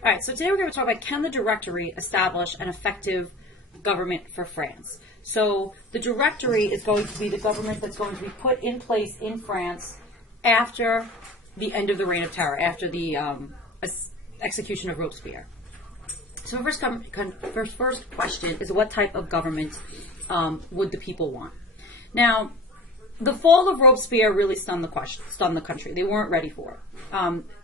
All right, so today we're going to talk about, can the Directory establish an effective government for France? So the Directory is going to be the government that's going to be put in place in France after the end of the Reign of Terror, after the execution of Robespierre. So the first question is, what type of government would the people want? Now, the fall of Robespierre really stunned the country. They weren't ready for it.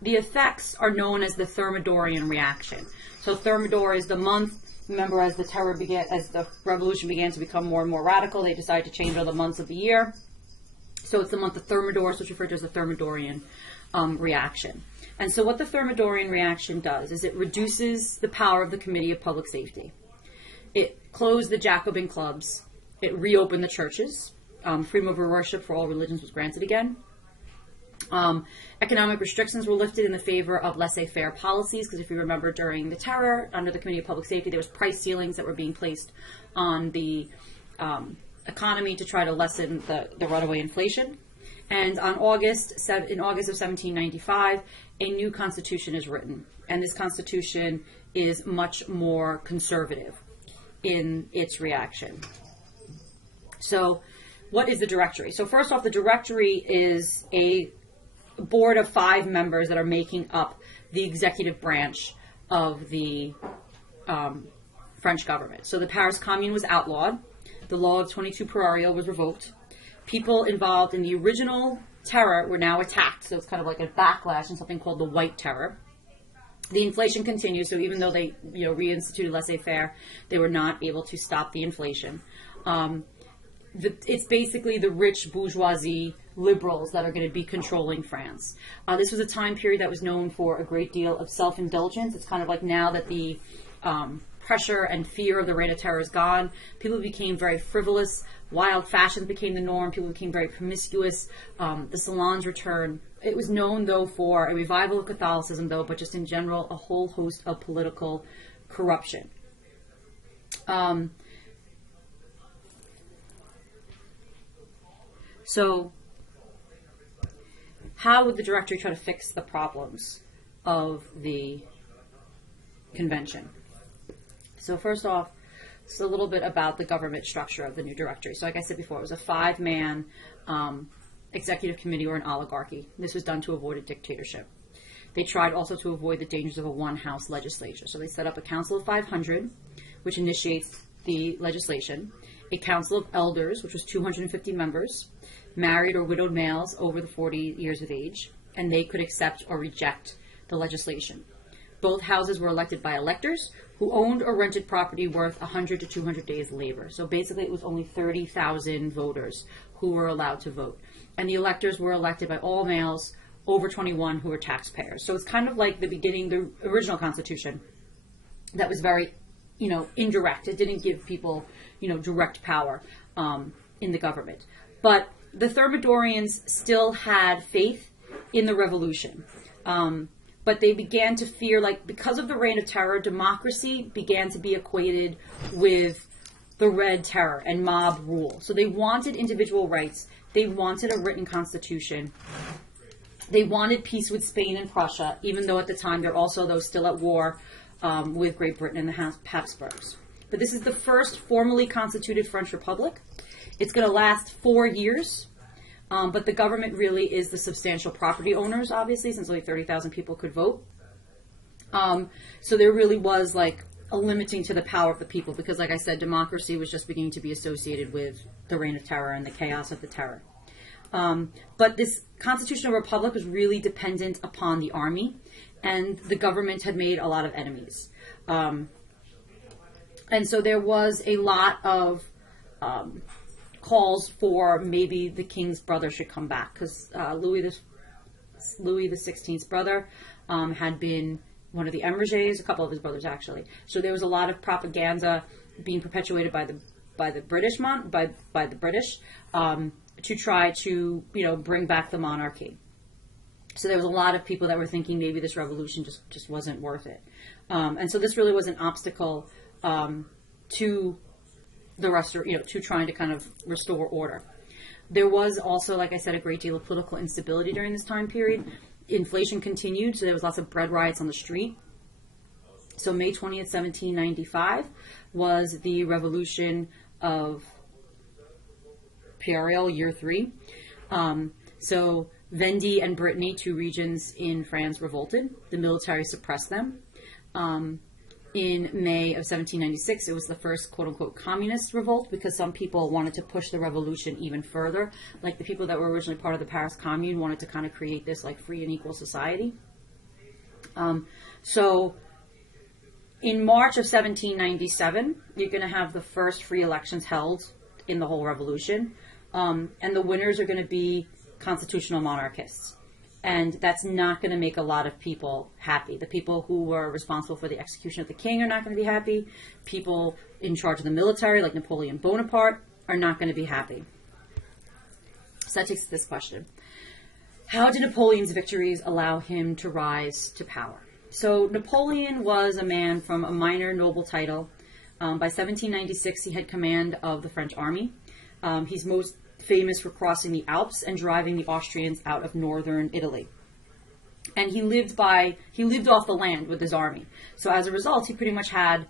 The effects are known as the Thermidorian reaction. So Thermidor is the month. Remember, as the revolution began to become more and more radical, they decided to change all the months of the year. So it's the month of Thermidor, so it's referred to as the Thermidorian reaction. And so what the Thermidorian reaction does is it reduces the power of the Committee of Public Safety. It closed the Jacobin clubs. It reopened the churches. Freedom of worship for all religions was granted again. Economic restrictions were lifted in the favor of laissez-faire policies, because if you remember, during the terror, under the Committee of Public Safety, there was price ceilings that were being placed on the economy to try to lessen the runaway inflation. And in August of 1795, a new constitution is written, and this constitution is much more conservative in its reaction. So what is the Directory? So first off, the Directory is a board of 5 members that are making up the executive branch of the French government. So the Paris Commune was outlawed. The law of 22 Prairial was revoked. People involved in the original terror were now attacked. So it's kind of like a backlash in something called the White Terror. The inflation continues. So even though they reinstituted laissez-faire, they were not able to stop the inflation. It's basically the rich bourgeoisie liberals that are going to be controlling France. This was a time period that was known for a great deal of self-indulgence. It's kind of like now that the pressure and fear of the Reign of Terror is gone, people became very frivolous. Wild fashions became the norm. People became very promiscuous. The salons returned. It was known, though, for a revival of Catholicism, though, but just in general, a whole host of political corruption. So how would the Directory try to fix the problems of the convention? So first off, just a little bit about the government structure of the new Directory. So like I said before, it was a 5-man executive committee, or an oligarchy. This was done to avoid a dictatorship. They tried also to avoid the dangers of a one-house legislature. So they set up a Council of 500, which initiates the legislation, a Council of Elders, which was 250 members, married or widowed males over the 40 years of age, and they could accept or reject the legislation. Both houses were elected by electors who owned or rented property worth 100 to 200 days' labor. So basically it was only 30,000 voters who were allowed to vote. And the electors were elected by all males over 21 who were taxpayers. So it's kind of like the beginning, the original Constitution, that was very, indirect. It didn't give people, direct power in the government. But the Thermidorians still had faith in the revolution. But they began to fear, because of the Reign of Terror, democracy began to be equated with the Red Terror and mob rule. So they wanted individual rights. They wanted a written constitution. They wanted peace with Spain and Prussia, even though at the time they're also, though, still at war with Great Britain and the Habsburgs. But this is the first formally constituted French Republic. It's going to last 4 years. But the government really is the substantial property owners, obviously, since only 30,000 people could vote. So there really was a limiting to the power of the people, because, like I said, democracy was just beginning to be associated with the Reign of Terror and the chaos of the terror. But this constitutional republic was really dependent upon the army, and the government had made a lot of enemies. And so there was a lot of calls for maybe the king's brother should come back, because Louis XVI's brother had been one of the Emergés, a couple of his brothers actually. So there was a lot of propaganda being perpetuated by the British to try to bring back the monarchy. So there was a lot of people that were thinking maybe this revolution just wasn't worth it, and so this really was an obstacle to to trying to kind of restore order. There was also, like I said, a great deal of political instability during this time period. Inflation continued, so there was lots of bread riots on the street. So May 20th, 1795 was the revolution of Perial, year 3. So Vendée and Brittany, 2 regions in France, revolted. The military suppressed them. In May of 1796, it was the first quote-unquote communist revolt because some people wanted to push the revolution even further. Like the people that were originally part of the Paris Commune wanted to kind of create this like free and equal society. So in March of 1797, you're going to have the first free elections held in the whole revolution. And the winners are going to be constitutional monarchists. And that's not going to make a lot of people happy. The people who were responsible for the execution of the king are not going to be happy. People in charge of the military, like Napoleon Bonaparte, are not going to be happy. So that takes us to this question. How did Napoleon's victories allow him to rise to power? So Napoleon was a man from a minor noble title. By 1796, he had command of the French army. He's most famous for crossing the Alps and driving the Austrians out of northern Italy. And he lived off the land with his army. So as a result, he pretty much had,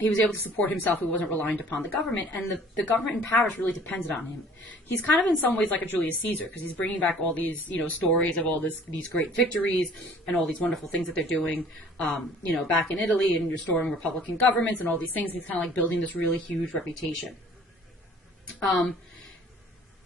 he was able to support himself. He wasn't reliant upon the government. And the government in Paris really depended on him. He's kind of in some ways like a Julius Caesar because he's bringing back all these, stories of all these great victories and all these wonderful things that they're doing, back in Italy and restoring republican governments and all these things. He's kind of like building this really huge reputation.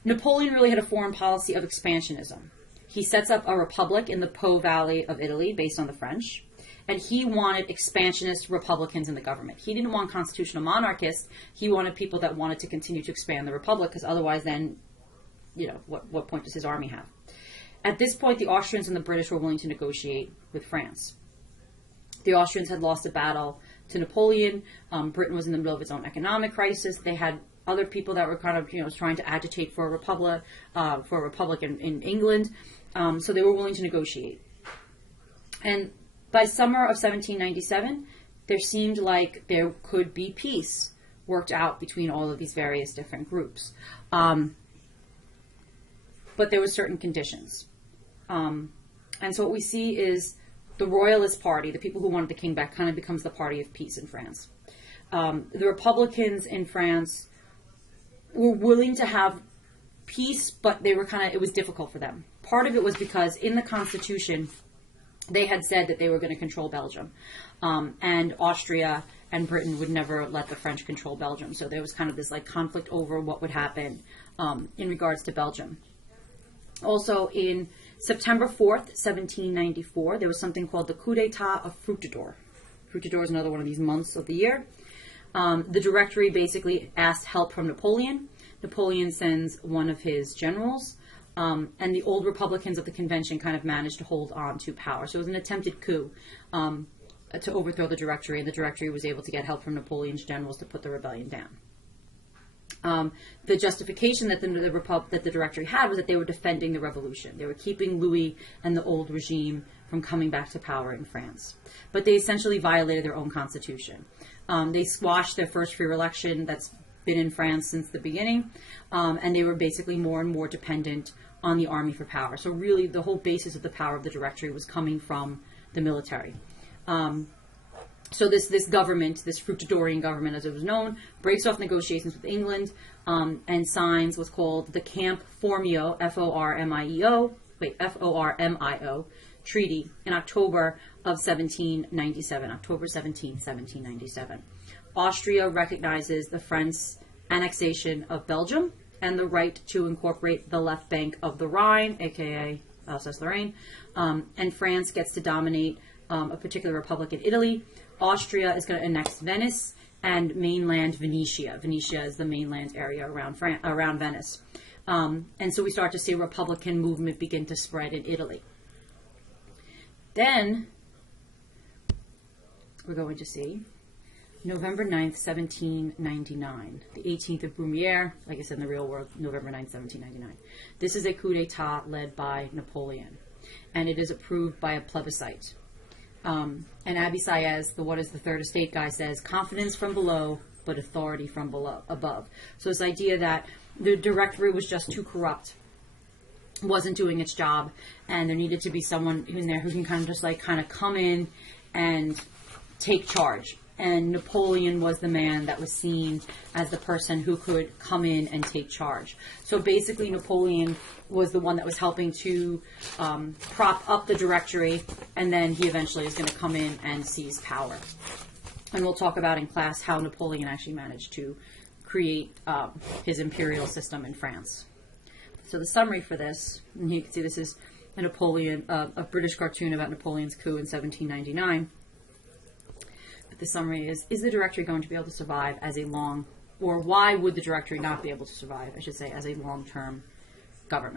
Napoleon really had a foreign policy of expansionism. He sets up a republic in the Po Valley of Italy based on the French, and he wanted expansionist republicans in the government. He didn't want constitutional monarchists. He wanted people that wanted to continue to expand the republic because otherwise then, what point does his army have? At this point, the Austrians and the British were willing to negotiate with France. The Austrians had lost a battle to Napoleon. Britain was in the middle of its own economic crisis. They had other people that were kind of, trying to agitate for a republic, in England. So they were willing to negotiate. And by summer of 1797, there seemed like there could be peace worked out between all of these various different groups. But there were certain conditions. And so what we see is the Royalist Party, the people who wanted the king back, kind of becomes the party of peace in France. The Republicans in France were willing to have peace, but it was difficult for them. Part of it was because in the Constitution, they had said that they were going to control Belgium. And Austria and Britain would never let the French control Belgium. So there was kind of this like conflict over what would happen in regards to Belgium. Also, in September 4th, 1794, there was something called the Coup d'etat of Fructidor. Fructidor is another one of these months of the year. The Directory basically asked help from Napoleon. Napoleon sends one of his generals, and the old Republicans of the convention kind of managed to hold on to power. So it was an attempted coup to overthrow the Directory, and the Directory was able to get help from Napoleon's generals to put the rebellion down. The justification that the Directory had was that they were defending the revolution. They were keeping Louis and the old regime from coming back to power in France. But they essentially violated their own constitution. They squashed their first free election that's been in France since the beginning, and they were basically more and more dependent on the army for power. So really the whole basis of the power of the Directory was coming from the military. So this government, this Fructidorian government as it was known, breaks off negotiations with England and signs what's called the Camp Formio, F-O-R-M-I-O, treaty in October of 1797, October 17, 1797. Austria recognizes the French annexation of Belgium and the right to incorporate the left bank of the Rhine, aka Alsace-Lorraine, and France gets to dominate a particular republic in Italy. Austria is going to annex Venice and mainland Venetia. Venetia is the mainland area around Venice. And so we start to see a Republican movement begin to spread in Italy. Then we're going to see November 9th, 1799. The 18th of Brumaire, like I said in the real world, November 9th, 1799. This is a coup d'etat led by Napoleon, and it is approved by a plebiscite. And Abbé Sieyès, the What is the Third Estate guy, says, confidence from below, but authority from above. So this idea that the Directory was just too corrupt, wasn't doing its job, and there needed to be someone in there who can kind of come in and take charge. And Napoleon was the man that was seen as the person who could come in and take charge. So basically, Napoleon was the one that was helping to prop up the Directory, and then he eventually is going to come in and seize power. And we'll talk about in class how Napoleon actually managed to create his imperial system in France. So the summary for this, and you can see this is a British cartoon about Napoleon's coup in 1799. But the summary is the Directory going to be able to survive as a or why would the Directory not be able to survive, I should say, as a long-term government?